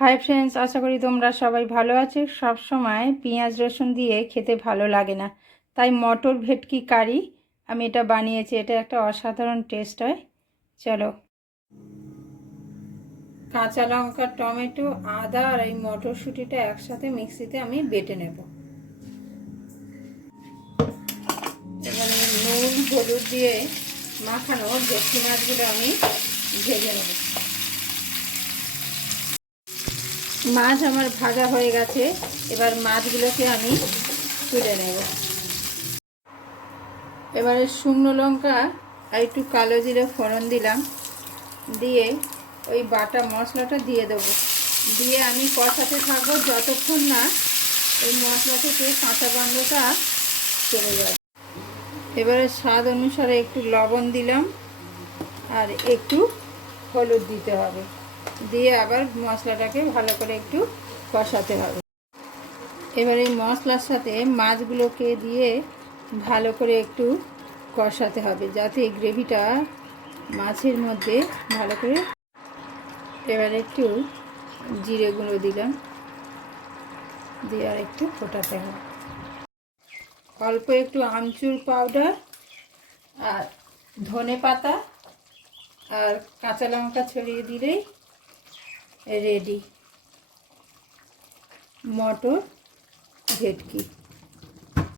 Hi friends, আশা করি তোমরা সবাই ভালো আছো। সব সময় পেঁয়াজ রসুন দিয়ে খেতে ভালো লাগে না, তাই মটর ভেটকি কারি আমি এটা বানিয়েছি। এটা একটা অসাধারণ টেস্ট হয়। চলো, কাঁচা লঙ্কা, টমেটো, আদা আর এই মটরশুঁটিটা একসাথে মিক্সিতে আমি বেটে নেব। এবারে নুন হলুদ দিয়ে মাখানো ভেটকি মাছগুলো আমি ভেজে নেব। মাছ আমার ভাজা হয়ে গেছে, এবার মাছগুলোকে আমি তুলে নেব। এবারে শুকনো লঙ্কা আর একটু কালো জিরে ফোড়ন দিলাম, দিয়ে ওই বাটা মশলাটা দিয়ে দেবো। দিয়ে আমি কষাতে থাকবো যতক্ষণ না ওই মশলা থেকে কাঁচা গন্ধটা চলে যাবে। এবারে স্বাদ অনুসারে একটু লবণ দিলাম আর একটু হলুদ দিতে হবে, দিয়ে আবার মশলাটাকে ভালো করে একটু কষাতে হবে। এবার এই মশলার সাথে মাছগুলোকে দিয়ে ভালো করে একটু কষাতে হবে, যাতে এই গ্রেভিটা মাছের মধ্যে ভালো করে। এবার একটু জিরে গুঁড়ো দিলাম, দিয়ে আর একটু ফোটাতে হবে। অল্প একটু আমচুর পাউডার আর ধনে পাতা আর কাঁচা লঙ্কা ছড়িয়ে দিলেই রেডি মটর ভেটকি।